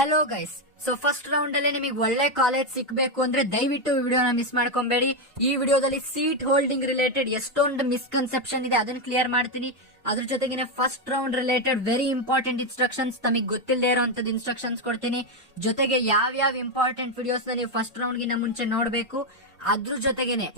Hello guys, so first round ಅಲ್ಲಿ ನಿಮಗೆ ಒಳ್ಳೆ ಕಾಲೇಜ್ ಸಿಕ್ಬೇಕು ಅಂದ್ರೆ ದಯವಿಟ್ಟು ವಿಡಿಯೋನ ಮಿಸ್ ಮಾಡ್ಕೊಂಬೇಡಿ. ಈ ವಿಡಿಯೋದಲ್ಲಿ ಸೀಟ್ ಹೋಲ್ಡಿಂಗ್ ರಿಲೇಟೆಡ್ ಎಷ್ಟೊಂದು ಮಿಸ್ಕನ್ಸೆಪ್ಷನ್ ಇದೆ ಅದನ್ನ ಕ್ಲಿಯರ್ ಮಾಡ್ತೀನಿ. ಅದ್ರ ಜೊತೆಗೆ first round related very important instructions, ತಮಗೆ ಗೊತ್ತಿಲ್ಲದೆ ಇರೋಂಥದ್ದು ಇನ್ಸ್ಟ್ರಕ್ಷನ್ಸ್ ಕೊಡ್ತೀನಿ. ಜೊತೆಗೆ ಯಾವ ಇಂಪಾರ್ಟೆಂಟ್ ವಿಡಿಯೋಸ್ ನೀವು ಫಸ್ಟ್ ರೌಂಡ್ ಗಿನ್ನ ಮುಂಚೆ ನೋಡಬೇಕು. ಅದ್ರ ಜೊತೆಗೇನೆ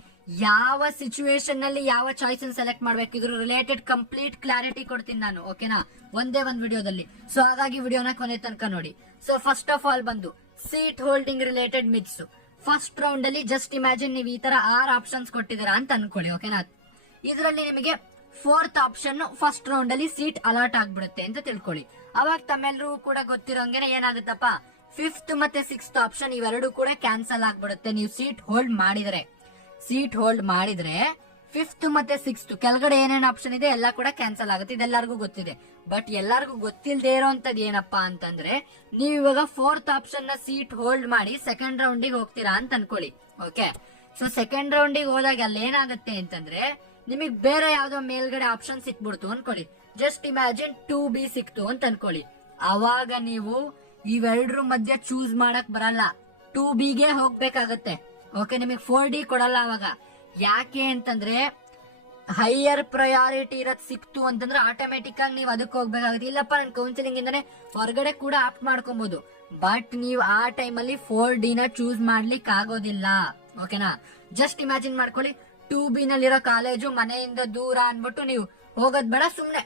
ಯಾವ ಸಿಚುವೇಶನ್ ನಲ್ಲಿ ಯಾವ ಚಾಯ್ಸ್ ಸೆಲೆಕ್ಟ್ ಮಾಡ್ಬೇಕು ಇದ್ರ ರಿಲೇಟೆಡ್ ಕಂಪ್ಲೀಟ್ ಕ್ಲಾರಿಟಿ ಕೊಡ್ತೀನಿ ನಾನು, ಓಕೆನಾ, ಒಂದೇ ಒಂದ್ ವಿಡಿಯೋದಲ್ಲಿ. ಸೊ ಹಾಗಾಗಿ ವಿಡಿಯೋನ ಕೊನೆ ತನಕ ನೋಡಿ. ಸೊ ಫಸ್ಟ್ ಆಫ್ ಆಲ್ ಬಂದು seat holding related myths. First round ಅಲ್ಲಿ ಜಸ್ಟ್ ಇಮ್ಯಾಜಿನ್ ನೀವು ಈ ತರ 6 ಆಪ್ಷನ್ಸ್ ಕೊಟ್ಟಿದ್ದೀರಾ ಅಂತ ಅನ್ಕೊಳ್ಳಿ, ಓಕೆನಾ. ಇದರಲ್ಲಿ ನಿಮಗೆ 4th ಆಪ್ಷನ್ ಫಸ್ಟ್ ರೌಂಡ್ ಅಲ್ಲಿ ಸೀಟ್ ಅಲಾಟ್ ಆಗ್ಬಿಡುತ್ತೆ ಅಂತ ತಿಳ್ಕೊಳ್ಳಿ. ಅವಾಗ ತಮ್ಮೆಲ್ಲರೂ ಕೂಡ ಗೊತ್ತಿರೋಂಗೆನೆ ಏನಾಗುತ್ತಪ್ಪ, 5th ಮತ್ತೆ 6th ಆಪ್ಷನ್ ಇವೆರಡು ಕೂಡ ಕ್ಯಾನ್ಸಲ್ ಆಗ್ಬಿಡುತ್ತೆ. ನೀವು ಸೀಟ್ ಹೋಲ್ಡ್ ಮಾಡಿದ್ರೆ 5th ಮತ್ತೆ 6th ಕೆಳಗಡೆ ಏನೇನ್ ಆಪ್ಷನ್ ಇದೆ ಎಲ್ಲ ಕೂಡ ಕ್ಯಾನ್ಸಲ್ ಆಗುತ್ತೆ. ಇದೆಲ್ಲರಿಗೂ ಗೊತ್ತಿದೆ. ಬಟ್ ಎಲ್ಲರಿಗೂ ಗೊತ್ತಿಲ್ಲದೆ ಇರೋಂಥದ್ದು ಏನಪ್ಪಾ ಅಂತಂದ್ರೆ, ನೀವು ಇವಾಗ 4th ಆಪ್ಷನ್ ನ ಸೀಟ್ ಹೋಲ್ಡ್ ಮಾಡಿ ಸೆಕೆಂಡ್ ರೌಂಡಿಗೆ ಹೋಗ್ತೀರಾ ಅಂತ ಅನ್ಕೊಳ್ಳಿ, ಓಕೆ. ಸೊ ಸೆಕೆಂಡ್ ರೌಂಡಿಗೆ ಹೋದಾಗ ಅಲ್ಲಿ ಏನಾಗುತ್ತೆ ಅಂತಂದ್ರೆ, ನಿಮಗ್ ಬೇರೆ ಯಾವ್ದೋ ಮೇಲ್ಗಡೆ ಆಪ್ಷನ್ ಸಿಕ್ಬಿಡ್ತು ಅನ್ಕೊಳ್ಳಿ. ಜಸ್ಟ್ ಇಮ್ಯಾಜಿನ್ 2B ಸಿಕ್ತು ಅಂತ ಅನ್ಕೊಳ್ಳಿ. ಅವಾಗ ನೀವು ಇವೆರಡ್ರ ಮಧ್ಯೆ ಚೂಸ್ ಮಾಡಕ್ ಬರಲ್ಲ, 2Bಗೆ ಹೋಗ್ಬೇಕಾಗತ್ತೆ, ಓಕೆ. ನಿಮಗೆ 4D ಕೊಡಲ್ಲ ಅವಾಗ. ಯಾಕೆ ಅಂತಂದ್ರೆ ಹೈಯರ್ ಪ್ರಯಾರಿಟಿ ಇರೋದ್ ಸಿಕ್ತು ಅಂತಂದ್ರೆ ಆಟೋಮೆಟಿಕ್ ಆಗಿ ನೀವು ಅದಕ್ಕೆ ಹೋಗ್ಬೇಕಾಗುತ್ತೆ. ಇಲ್ಲಪ್ಪ ನನ್ ಕೌನ್ಸಿಲಿಂಗ್ ಇಂದಾನೆ ಹೊರಗಡೆ ಕೂಡ ಆಪ್ಟ್ ಮಾಡ್ಕೊಬಹುದು, ಬಟ್ ನೀವು ಆ ಟೈಮಲ್ಲಿ 4D ನ ಚೂಸ್ ಮಾಡ್ಲಿಕ್ಕೆ ಆಗೋದಿಲ್ಲ, ಓಕೆನಾ. ಜಸ್ಟ್ ಇಮ್ಯಾಜಿನ್ ಮಾಡ್ಕೊಳ್ಳಿ, 2B ನಲ್ಲಿರೋ ಕಾಲೇಜು ಮನೆಯಿಂದ ದೂರ ಅನ್ಬಿಟ್ಟು ನೀವು ಹೋಗೋದ್ ಬೇಡ, ಸುಮ್ನೆ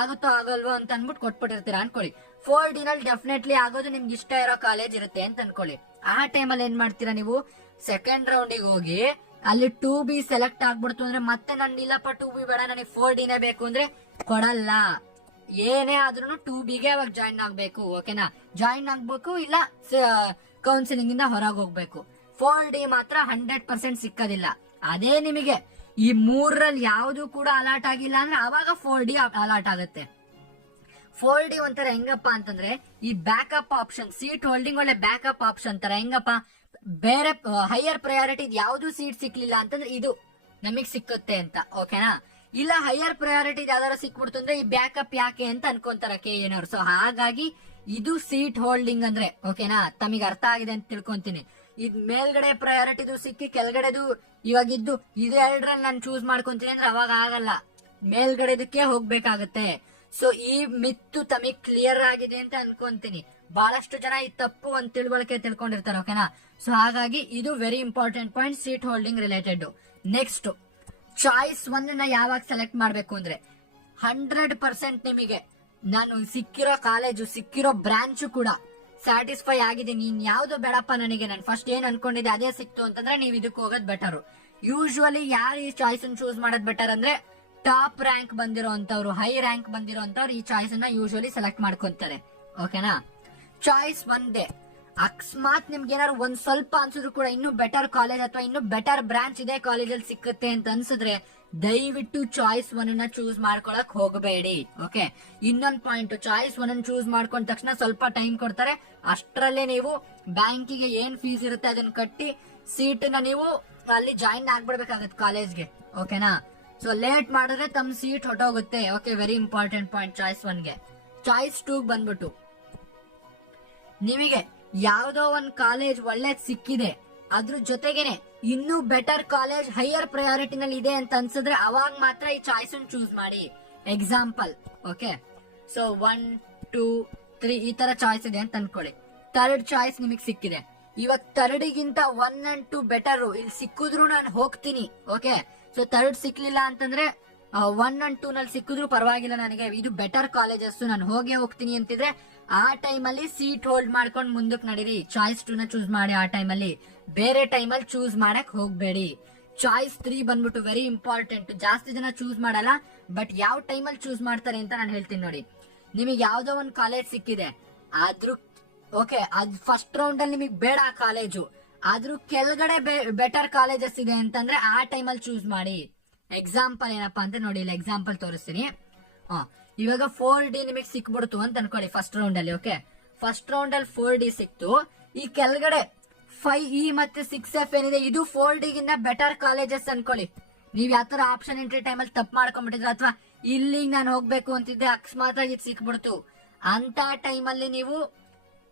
ಆಗುತ್ತೋ ಆಗಲ್ವೋ ಅಂತ ಅನ್ಬಿಟ್ಟು ಕೊಟ್ಬಿಟ್ಟಿರ್ತೀರಾ ಅನ್ಕೊಳ್ಳಿ. 4D ನಲ್ಲಿ ಡೆಫಿನೆಟ್ಲಿ ಆಗೋದು ನಿಮ್ಗೆ ಇಷ್ಟ ಇರೋ ಕಾಲೇಜ್ ಇರುತ್ತೆ ಅಂತ ಅನ್ಕೊಳ್ಳಿ. ಆ ಟೈಮಲ್ಲಿ ಏನ್ ಮಾಡ್ತೀರಾ ನೀವು, ಸೆಕೆಂಡ್ ರೌಂಡಿಗೆ ಹೋಗಿ ಅಲ್ಲಿ 2B ಸೆಲೆಕ್ಟ್ ಆಗ್ಬಿಡ್ತು ಅಂದ್ರೆ ಮತ್ತೆ ನನ್ ಇಲ್ಲಪ್ಪ 2B ಬೇಡ ನನಗೆ 4D ನೇ ಬೇಕು ಅಂದ್ರೆ ಕೊಡಲ್ಲ. ಏನೇ ಆದ್ರೂ 2Bಗೆ ಅವಾಗ ಜಾಯಿನ್ ಆಗ್ಬೇಕು, ಓಕೆನಾ. ಜಾಯಿನ್ ಆಗ್ಬೇಕು, ಇಲ್ಲ ಕೌನ್ಸಿಲಿಂಗ್ ಇಂದ ಹೊರಗೆ ಹೋಗ್ಬೇಕು. 4D ಮಾತ್ರ 100% ಸಿಕ್ಕೋದಿಲ್ಲ. ಅದೇ ನಿಮಗೆ ಈ 3ರಲ್ಲಿ ಯಾವ್ದು ಕೂಡ ಅಲಾಟ್ ಆಗಿಲ್ಲ ಅಂದ್ರೆ ಅವಾಗ 4D ಅಲಾಟ್ ಆಗುತ್ತೆ. 4D ಒಂಥರ ಹೆಂಗಪ್ಪ ಅಂತಂದ್ರೆ, ಈ ಬ್ಯಾಕಪ್ ಆಪ್ಷನ್, ಸೀಟ್ ಹೋಲ್ಡಿಂಗ್ ಒಳ್ಳೆ ಬ್ಯಾಕಪ್ ಆಪ್ಷನ್ ತರ. ಹೆಂಗಪ್ಪ, ಬೇರೆ ಹೈಯರ್ ಪ್ರಯಾರಿಟಿ ಯಾವ್ದು ಸೀಟ್ ಸಿಕ್ಲಿಲ್ಲ ಅಂತಂದ್ರೆ ಇದು ನಮಗ್ ಸಿಕ್ಕುತ್ತೆ ಅಂತ, ಓಕೆನಾ. ಇಲ್ಲ ಹೈಯರ್ ಪ್ರಯಾರಿಟಿ ಯಾವ್ದಾರು ಸಿಕ್ಬಿಡ್ತು ಅಂದ್ರೆ ಈ ಬ್ಯಾಕಪ್ ಯಾಕೆ ಅಂತ ಅನ್ಕೊಂತಾರ KNR. ಸೊ ಹಾಗಾಗಿ ಇದು ಸೀಟ್ ಹೋಲ್ಡಿಂಗ್ ಅಂದ್ರೆ, ಓಕೆನಾ. ತಮಗೆ ಅರ್ಥ ಆಗಿದೆ ಅಂತ ತಿಳ್ಕೊಂತೀನಿ. ಇದ್ ಮೇಲ್ಗಡೆ ಪ್ರಯಾರಿಟಿದು ಸಿಕ್ಕಿ ಕೆಳಗಡೆದು ಇವಾಗಿದ್ದು ಇದೆರಡರಲ್ಲಿ ನಾನು ಚೂಸ್ ಮಾಡ್ಕೊಂತೀನಿ ಅಂದ್ರೆ ಅವಾಗ ಆಗಲ್ಲ, ಮೇಲ್ಗಡೆದಕ್ಕೆ ಹೋಗ್ಬೇಕಾಗತ್ತೆ. ಸೊ ಈ ಮಿತ್ತು ತಮಗ್ ಕ್ಲಿಯರ್ ಆಗಿದೆ ಅಂತ ಅನ್ಕೊಂತೀನಿ. ಬಹಳಷ್ಟು ಜನ ಈ ತಪ್ಪು ಒಂದ್ ತಿಳುವಳಿಕೆ ತಿಳ್ಕೊಂಡಿರ್ತಾರೆ, ಓಕೆನಾ. ಸೊ ಹಾಗಾಗಿ ಇದು very important point seat holding related. Next, choice 1 ನ ಯಾವಾಗ ಸೆಲೆಕ್ಟ್ ಮಾಡ್ಬೇಕು ಅಂದ್ರೆ 100% ನಿಮಗೆ ನಾನು ಸಿಕ್ಕಿರೋ ಕಾಲೇಜು ಸಿಕ್ಕಿರೋ ಬ್ರಾಂಚು ಕೂಡ ಸ್ಯಾಟಿಸ್ಫೈ ಆಗಿದೆ. ನೀನ್ ಯಾವ್ದು ಬೇಡಪ್ಪ ನನಗೆ, ನಾನು ಫಸ್ಟ್ ಏನ್ ಅನ್ಕೊಂಡಿದ್ದೆ ಅದೇ ಸಿಕ್ತು ಅಂತಂದ್ರೆ ನೀವು ಇದಕ್ಕೆ ಹೋಗೋದ್ ಬೆಟರ್. ಯೂಶುವಲಿ ಯಾರು ಈ ಚಾಯ್ಸ್ ಚೂಸ್ ಮಾಡೋದ್ ಬೆಟರ್ ಅಂದ್ರೆ, ಟಾಪ್ ರ್ಯಾಂಕ್ ಬಂದಿರೋಂತವ್ರು, ಹೈ ರ್ಯಾಂಕ್ ಬಂದಿರೋಂತವ್ರು ಈ ಚಾಯ್ಸ್ ನ ಯೂಶುವಲಿ ಸೆಲೆಕ್ಟ್ ಮಾಡ್ಕೊಂತಾರೆ, ಓಕೆನಾ. ಚಾಯ್ಸ್ ಒಂದೇ. ಅಕಸ್ಮಾತ್ ನಿಮ್ಗೆ ಏನಾದ್ರು ಒಂದ್ ಸ್ವಲ್ಪ ಅನ್ಸಿದ್ರು ಕೂಡ ಇನ್ನು ಬೆಟರ್ ಕಾಲೇಜ್ ಅಥವಾ ಇನ್ನು ಬೆಟರ್ ಬ್ರಾಂಚ್ ಇದೆ ಕಾಲೇಜಲ್ಲಿ ಸಿಕ್ಕುತ್ತೆ ಅಂತ ಅನ್ಸಿದ್ರೆ ದಯವಿಟ್ಟು ಚಾಯ್ಸ್ 1 ನ ಚೂಸ್ ಮಾಡ್ಕೊಳಕ್ ಹೋಗಬೇಡಿ, ಓಕೆ. ಇನ್ನೊಂದ್ ಪಾಯಿಂಟ್, ಚಾಯ್ಸ್ 1 ಚೂಸ್ ಮಾಡ್ಕೊಂಡ ತಕ್ಷಣ ಸ್ವಲ್ಪ ಟೈಮ್ ಕೊಡ್ತಾರೆ. ಅಷ್ಟರಲ್ಲೇ ನೀವು ಬ್ಯಾಂಕಿಗೆ ಏನ್ ಫೀಸ್ ಇರುತ್ತೆ ಅದನ್ನ ಕಟ್ಟಿ ಸೀಟ್ ನ ನೀವು ಅಲ್ಲಿ ಜಾಯಿನ್ ಆಗ್ಬಿಡ್ಬೇಕಾಗತ್ತೆ ಕಾಲೇಜ್ಗೆ, ಓಕೆನಾ. ಸೊ ಲೇಟ್ ಮಾಡಿದ್ರೆ ತಮ್ಮ ಸೀಟ್ ಹೊಟ್ಟೋಗುತ್ತೆ, okay. Very important point choice 1ಗೆ. ಚಾಯ್ಸ್ 2 ಬಂದ್ಬಿಟ್ಟು ನಿಮಗೆ ಯಾವ್ದೋ ಒಂದ್ ಕಾಲೇಜ್ ಒಳ್ಳೇದ್ ಸಿಕ್ಕಿದೆ, ಅದ್ರ ಜೊತೆಗೇನೆ ಇನ್ನೂ ಬೆಟರ್ ಕಾಲೇಜ್ ಹೈಯರ್ ಪ್ರಯಾರಿಟಿ ನಲ್ಲಿ ಇದೆ ಅಂತ ಅನ್ಸಿದ್ರೆ ಅವಾಗ ಮಾತ್ರ ಈ ಚಾಯ್ಸ್ ಚೂಸ್ ಮಾಡಿ. Example, okay. ಸೊ 1, 2, 3 ಈ ತರ ಚಾಯ್ಸ್ ಇದೆ ಅಂತ ಅನ್ಕೊಳ್ಳಿ. 3rd ಚಾಯ್ಸ್ ನಿಮಗ್ ಸಿಕ್ಕಿದೆ. ಇವಾಗ 3ಗಿಂತ 1 and 2 ಬೆಟರ್ ಇಲ್ಲಿ ಸಿಕ್ಕಿದ್ರು ನಾನು ಹೋಗ್ತೀನಿ, ಓಕೆ. ಸೊ 3rd ಸಿಕ್ಲಿಲ್ಲ ಅಂತಂದ್ರೆ 1 and 2 ನಲ್ಲಿ ಸಿಕ್ಕಿದ್ರು ಪರವಾಗಿಲ್ಲ, ನನಗೆ ಇದು ಬೆಟರ್ ಕಾಲೇಜಸ್ ನಾನು ಹೋಗ್ತೀನಿ ಅಂತಿದ್ರೆ ಆ ಟೈಮಲ್ಲಿ ಸೀಟ್ ಹೋಲ್ಡ್ ಮಾಡ್ಕೊಂಡು ಮುಂದಕ್ಕೆ ನಡೀರಿ. ಚಾಯ್ಸ್ 2 ನ ಚೂಸ್ ಮಾಡಿ ಆ ಟೈಮಲ್ಲಿ, ಬೇರೆ ಟೈಮಲ್ಲಿ ಚೂಸ್ ಮಾಡಕ್ ಹೋಗ್ಬೇಡಿ. ಚಾಯ್ಸ್ 3 ಬಂದ್ಬಿಟ್ಟು ವೆರಿ ಇಂಪಾರ್ಟೆಂಟ್. ಜಾಸ್ತಿ ಜನ ಚೂಸ್ ಮಾಡಲ್ಲ, ಬಟ್ ಯಾವ ಟೈಮಲ್ಲಿ ಚೂಸ್ ಮಾಡ್ತಾರೆ ಅಂತ ನಾನು ಹೇಳ್ತೀನಿ ನೋಡಿ. ನಿಮಗೆ ಯಾವ್ದೋ ಒಂದ್ ಕಾಲೇಜ್ ಸಿಕ್ಕಿದೆ, ಆದ್ರೂ ಓಕೆ, ಅದ್ ಫಸ್ಟ್ ರೌಂಡ್ ಅಲ್ಲಿ ನಿಮಗೆ ಬೇಡ ಆ ಕಾಲೇಜು, ಆದ್ರೂ ಕೆಳಗಡೆ ಬೆಟರ್ ಕಾಲೇಜಸ್ ಇದೆ ಅಂತಂದ್ರೆ ಆ ಟೈಮಲ್ಲಿ ಚೂಸ್ ಮಾಡಿ. ಎಕ್ಸಾಂಪಲ್ ಏನಪ್ಪಾ ಅಂತ ನೋಡಿ, ಇಲ್ಲಿ ಎಕ್ಸಾಂಪಲ್ ತೋರಿಸ್ತೀನಿ. ಇವಾಗ 4D ನಿಮಗೆ ಸಿಕ್ಬಿಡ್ತು ಅಂತ ಅನ್ಕೊಳ್ಳಿ ಫಸ್ಟ್ ರೌಂಡ್ ಅಲ್ಲಿ, ಓಕೆ. ಫಸ್ಟ್ ರೌಂಡ್ ಅಲ್ಲಿ 4D ಸಿಕ್ತು. ಈ ಕೆಳಗಡೆ 5E ಮತ್ತೆ 6F ಏನಿದೆ ಇದು 4D ಗಿಂತ ಬೆಟರ್ ಕಾಲೇಜಸ್ ಅನ್ಕೊಳ್ಳಿ. ನೀವ್ ಯಾವ್ತರ ಆಪ್ಷನ್ ಎಂಟ್ರಿ ಟೈಮಲ್ಲಿ ತಪ್ಪು ಮಾಡ್ಕೊಂಡ್ಬಿಟ್ಟಿದ್ರ, ಅಥವಾ ಇಲ್ಲಿಗೆ ನಾನು ಹೋಗ್ಬೇಕು ಅಂತಿದ್ದೆ ಅಕಸ್ಮಾತ್ ಆಗಿ ಸಿಕ್ಬಿಡ್ತು ಅಂತ ಟೈಮಲ್ಲಿ ನೀವು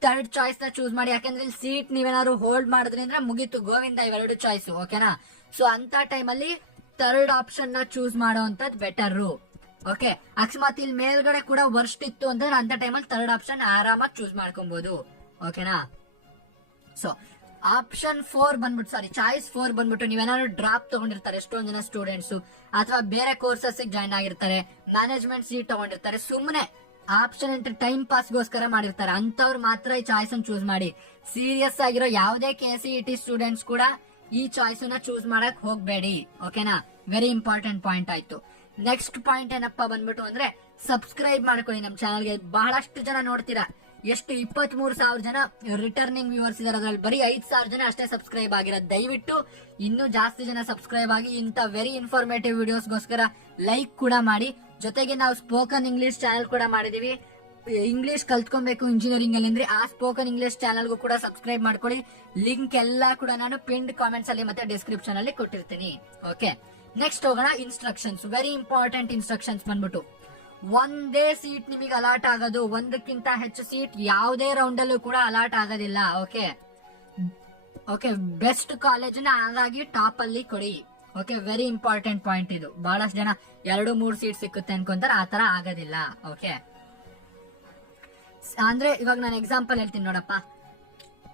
ಥರ್ಡ್ ಚಾಯ್ಸ್ ನ ಚೂಸ್ ಮಾಡಿ. ಯಾಕಂದ್ರೆ ಇಲ್ಲಿ ಸೀಟ್ ನೀವೇನಾದ್ರು ಹೋಲ್ಡ್ ಮಾಡಿದ್ರಿ ಅಂದ್ರೆ ಮುಗೀತು, ಗೋವಿಂದ ಇವೆರಡು ಚಾಯ್ಸ್. ಓಕೆನಾ? ಸೊ ಅಂತ ಟೈಮಲ್ಲಿ ಥರ್ಡ್ ಆಪ್ಷನ್ ನ ಚೂಸ್ ಮಾಡುವಂತದ್ದು ಬೆಟರ್. ಓಕೆ, ಅಕಸ್ಮಾತ್ ಇಲ್ಲಿ ಮೇಲ್ಗಡೆ ಕೂಡ ವರ್ಸ್ಟ್ ಇತ್ತು ಅಂತಂದ್ರೆ ಅಂತ ಟೈಮಲ್ಲಿ ಥರ್ಡ್ ಆಪ್ಷನ್ ಆರಾಮಾಗಿ ಚೂಸ್ ಮಾಡ್ಕೊಬಹುದು. ಓಕೆನಾ? ಸೊ ಆಪ್ಷನ್ 4 ಬಂದ್ಬಿಟ್ಟು, ಸಾರಿ ಚಾಯ್ಸ್ 4 ಬಂದ್ಬಿಟ್ಟು, ನೀವೇನಾದ್ರು ಡ್ರಾಪ್ ತಗೊಂಡಿರ್ತಾರೆ ಎಷ್ಟೊಂದ್ ಜನ ಸ್ಟೂಡೆಂಟ್ಸ್, ಅಥವಾ ಬೇರೆ ಕೋರ್ಸಸ್ ಜಾಯ್ನ್ ಆಗಿರ್ತಾರೆ, ಮ್ಯಾನೇಜ್ಮೆಂಟ್ ಸೀಟ್ ತಗೊಂಡಿರ್ತಾರೆ, ಸುಮ್ಮನೆ ಆಪ್ಷನ್ ಎಂಟ್ರಿ ಟೈಮ್ ಪಾಸ್ಗೋಸ್ಕರ ಮಾಡಿರ್ತಾರೆ, ಅಂತವ್ರು ಮಾತ್ರ ಈ ಚಾಯ್ಸ್ ಅನ್ನು ಚೂಸ್ ಮಾಡಿ. ಸೀರಿಯಸ್ ಆಗಿರೋ ಯಾವುದೇ KCET ಸ್ಟೂಡೆಂಟ್ಸ್ ಕೂಡ ಈ ಚಾಯ್ಸ್ ನ ಚೂಸ್ ಮಾಡಕ್ ಹೋಗ್ಬೇಡಿ. ಓಕೆನಾ? ವೆರಿ ಇಂಪಾರ್ಟೆಂಟ್ ಪಾಯಿಂಟ್ ಆಯ್ತು. ನೆಕ್ಸ್ಟ್ ಪಾಯಿಂಟ್ ಏನಪ್ಪಾ ಬಂದ್ಬಿಟ್ಟು ಅಂದ್ರೆ, ಸಬ್ಸ್ಕ್ರೈಬ್ ಮಾಡ್ಕೊಳ್ಳಿ ನಮ್ ಚಾನಲ್ಗೆ. ಬಹಳಷ್ಟು ಜನ ನೋಡ್ತೀರಾ, ಎಷ್ಟು 23,000 ಜನ ರಿಟರ್ನಿಂಗ್ ವ್ಯೂವರ್ಸ್ ಇದಾರೆ, ಅದ್ರಲ್ಲಿ ಬರೀ 5,000 ಜನ ಅಷ್ಟೇ ಸಬ್ಸ್ಕ್ರೈಬ್ ಆಗಿರೋದು. ದಯವಿಟ್ಟು ಇನ್ನೂ ಜಾಸ್ತಿ ಜನ ಸಬ್ಸ್ಕ್ರೈಬ್ ಆಗಿ ಇಂಥ ವೆರಿ ಇನ್ಫಾರ್ಮೇಟಿವ್ ವಿಡಿಯೋಸ್ಗೋಸ್ಕರ ಲೈಕ್ ಕೂಡ ಮಾಡಿ. ಜೊತೆಗೆ ನಾವು ಸ್ಪೋಕನ್ ಇಂಗ್ಲಿಷ್ ಚಾನಲ್ ಕೂಡ ಮಾಡಿದೀವಿ. ಇಂಗ್ಲಿಷ್ ಕಲ್ತ್ಕೊಬೇಕು ಇಂಜಿನಿಯರಿಂಗ್ ಅಲ್ಲಿ ಅಂದ್ರೆ ಆ ಸ್ಪೋಕನ್ ಇಂಗ್ಲಿಷ್ ಚಾನಲ್ಗೂ ಕೂಡ ಸಬ್ಸ್ಕ್ರೈಬ್ ಮಾಡ್ಕೊಳ್ಳಿ. ಲಿಂಕ್ ಎಲ್ಲ ಕೂಡ ನಾನು ಪಿನ್ಡ್ ಕಾಮೆಂಟ್ಸ್ ಅಲ್ಲಿ ಮತ್ತೆ ಡಿಸ್ಕ್ರಿಪ್ಷನ್ ಅಲ್ಲಿ ಕೊಟ್ಟಿರ್ತೀನಿ. ಓಕೆ, ನೆಕ್ಸ್ಟ್ ಹೋಗೋಣ. ಇನ್ಸ್ಟ್ರಕ್ಷನ್ಸ್, ವೆರಿ ಇಂಪಾರ್ಟೆಂಟ್ ಇನ್ಸ್ಟ್ರಕ್ಷನ್ಸ್ ಬಂದ್ಬಿಟ್ಟು, ಒಂದೇ ಸೀಟ್ ನಿಮಗೆ ಅಲಾಟ್ ಆಗೋದು, ಒಂದಕ್ಕಿಂತ ಹೆಚ್ಚು ಸೀಟ್ ಯಾವುದೇ ರೌಂಡ್ ಅಲ್ಲೂ ಕೂಡ ಅಲಾಟ್ ಆಗೋದಿಲ್ಲ. ಓಕೆ ಓಕೆ, ಬೆಸ್ಟ್ ಕಾಲೇಜ್ ನ ಹಾಗಾಗಿ ಟಾಪ್ ಅಲ್ಲಿ ಕೊಡಿ. ಓಕೆ, ವೆರಿ ಇಂಪಾರ್ಟೆಂಟ್ ಪಾಯಿಂಟ್ ಇದು. ಬಹಳಷ್ಟು ಜನ 2-3 ಸೀಟ್ ಸಿಕ್ಕುತ್ತೆ ಅನ್ಕೊಂತಾರೆ, ಆತರ ಆಗೋದಿಲ್ಲ. ಓಕೆ, ಅಂದ್ರೆ ಇವಾಗ ನಾನು ಎಕ್ಸಾಂಪಲ್ ಹೇಳ್ತೀನಿ ನೋಡಪ್ಪ.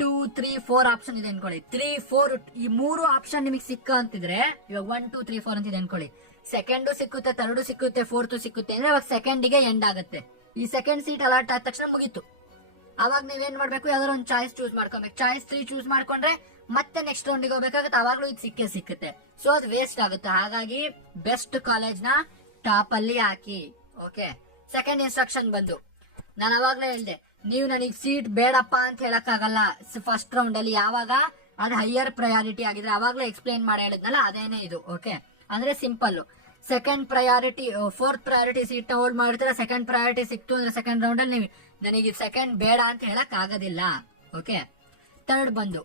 2, 3, 4 ಆಪ್ಷನ್ ಇದೆ ಅನ್ಕೊಳ್ಳಿ. 3, 4 ಈ 3 ಆಪ್ಷನ್ ನಿಮಗೆ ಸಿಕ್ಕ ಅಂತಿದ್ರೆ, ಇವಾಗ 1, 2, 3, 4 ಅಂತಿದೆ ಅನ್ಕೊಳ್ಳಿ. ಸೆಕೆಂಡ್ ಸಿಕ್ಕುತ್ತೆ, ಥರ್ಡ್ ಸಿಕ್ಕುತ್ತೆ, ಫೋರ್ತ್ ಸಿಕ್ಕುತ್ತೆ ಅಂದ್ರೆ ಅವಾಗ ಸೆಕೆಂಡ್ಗೆ ಎಂಡ್ ಆಗುತ್ತೆ. ಈ ಸೆಕೆಂಡ್ ಸೀಟ್ ಅಲಾಟ್ ಆದ ತಕ್ಷಣ ಮುಗೀತು. ಅವಾಗ ನೀವೇನ್ ಮಾಡ್ಬೇಕು, ಯಾವ್ದಾದ್ರು ಒಂದು ಚಾಯ್ಸ್ ಚೂಸ್ ಮಾಡ್ಕೊಬೇಕು. ಚಾಯ್ಸ್ 3 ಚೂಸ್ ಮಾಡ್ಕೊಂಡ್ರೆ ಮತ್ತೆ ನೆಕ್ಸ್ಟ್ ರೌಂಡಿಗೆ ಹೋಗ್ಬೇಕಾಗುತ್ತೆ, ಅವಾಗ್ಲೂ ಇದು ಸಿಕ್ಕುತ್ತೆ. ಸೊ ಅದು ವೇಸ್ಟ್ ಆಗುತ್ತೆ. ಹಾಗಾಗಿ ಬೆಸ್ಟ್ ಕಾಲೇಜ್ ನ ಟಾಪ್ ಅಲ್ಲಿ ಹಾಕಿ. ಓಕೆ, ಸೆಕೆಂಡ್ ಇನ್ಸ್ಟ್ರಕ್ಷನ್ ಬಂದು, ನಾನು ಅವಾಗ್ಲೇ ಹೇಳ್ದೆ, ನೀವು ನನಗೆ ಸೀಟ್ ಬೇಡಪ್ಪ ಅಂತ ಹೇಳಕ್ ಆಗಲ್ಲ ಫಸ್ಟ್ ರೌಂಡ್ ಅಲ್ಲಿ. ಯಾವಾಗ ಅದು ಹೈಯರ್ ಪ್ರಯಾರಿಟಿ ಆಗಿದ್ರೆ ಅವಾಗ್ಲೂ ಎಕ್ಸ್ಪ್ಲೇನ್ ಮಾಡಿ ಹೇಳಿದ್ನಲ್ಲ, ಅದೇನೆ ಇದು. ಓಕೆ, ಅಂದ್ರೆ simple. Second priority, fourth priority seat ನ ಹೋಲ್ಡ್ ಮಾಡಿರ್ತೀರ, ಸೆಕೆಂಡ್ ಪ್ರಯಾರಿಟಿ ಸಿಕ್ತು ಅಂದ್ರೆ ಸೆಕೆಂಡ್ ರೌಂಡ್ ಅಲ್ಲಿ ನೀವು ನನಗೆ ಸೆಕೆಂಡ್ ಬೇಡ ಅಂತ ಹೇಳಕ್ ಆಗೋದಿಲ್ಲ. ಓಕೆ, ಥರ್ಡ್ ಬಂದು,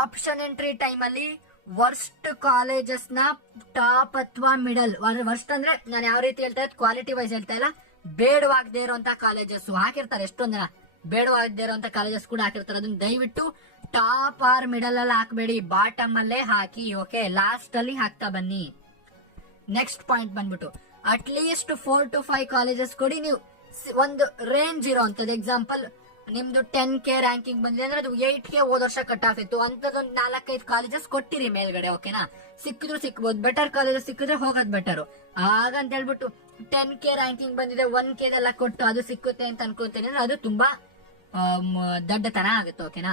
ಆಪ್ಷನ್ ಎಂಟ್ರಿ ಟೈಮ್ ಅಲ್ಲಿ ವರ್ಸ್ಟ್ ಕಾಲೇಜಸ್ ನ ಟಾಪ್ ಅಥವಾ ಮಿಡಲ್. ವರ್ಸ್ಟ್ ಅಂದ್ರೆ ನಾನು ಯಾವ ರೀತಿ ಹೇಳ್ತಾ ಇರೋದು, ಕ್ವಾಲಿಟಿ ವೈಸ್ ಹೇಳ್ತಾ ಇಲ್ಲ, ಬೇಡವಾಗದೇ ಇರುವಂತ ಕಾಲೇಜಸ್ ಹಾಕಿರ್ತಾರೆ. ಎಷ್ಟೊಂದ್ ಜನ ಬೇಡವಾಗದೇ ಇರುವಂತ ಕಾಲೇಜಸ್ ಕೂಡ ಹಾಕಿರ್ತಾರೆ. ಅದನ್ನ ದಯವಿಟ್ಟು ಟಾಪ್ ಆರ್ ಮಿಡಲ್ ಅಲ್ಲಿ ಹಾಕ್ಬೇಡಿ, ಬಾಟಮ್ ಅಲ್ಲೇ ಹಾಕಿ. ಓಕೆ, ಲಾಸ್ಟ್ ಅಲ್ಲಿ ಹಾಕ್ತಾ ಬನ್ನಿ. ನೆಕ್ಸ್ಟ್ ಪಾಯಿಂಟ್ ಬಂದ್ಬಿಟ್ಟು, ಅಟ್ ಲೀಸ್ಟ್ 4 to 5 ಕಾಲೇಜಸ್ ಕೊಡಿ. ನೀವು ಒಂದು ರೇಂಜ್ ಇರೋ ಅಂತದ್ದು. ಎಕ್ಸಾಂಪಲ್, ನಿಮ್ದು 10K ರ್ಯಾಂಕಿಂಗ್ ಬಂದಿದೆ ಅಂದ್ರೆ ಅದು 8K ಹೋದ ವರ್ಷ ಕಟ್ ಆಫ್ ಇತ್ತು, ಅಂತದೊಂದು 4-5 ಕಾಲೇಜಸ್ ಕೊಟ್ಟಿರಿ ಮೇಲ್ಗಡೆ. ಓಕೆನಾ? ಸಿಕ್ಕಿದ್ರು ಸಿಕ್ಬಹುದು, ಬೆಟರ್ ಕಾಲೇಜಸ್ ಸಿಕ್ಕಿದ್ರೆ ಹೋಗೋದ್ ಬೆಟರ್. ಹಾಗಂತ ಹೇಳ್ಬಿಟ್ಟು 10K ರ್ಯಾಂಕಿಂಗ್ ಬಂದಿದೆ 1K ಕೊಟ್ಟು ಅದು ಸಿಕ್ಕುತ್ತೆ ಅಂತ ಅನ್ಕೊಂತೇನೆ ಅಂದ್ರೆ ಅದು ತುಂಬಾ ದೊಡ್ಡತನ ಆಗುತ್ತೆ. ಓಕೆನಾ?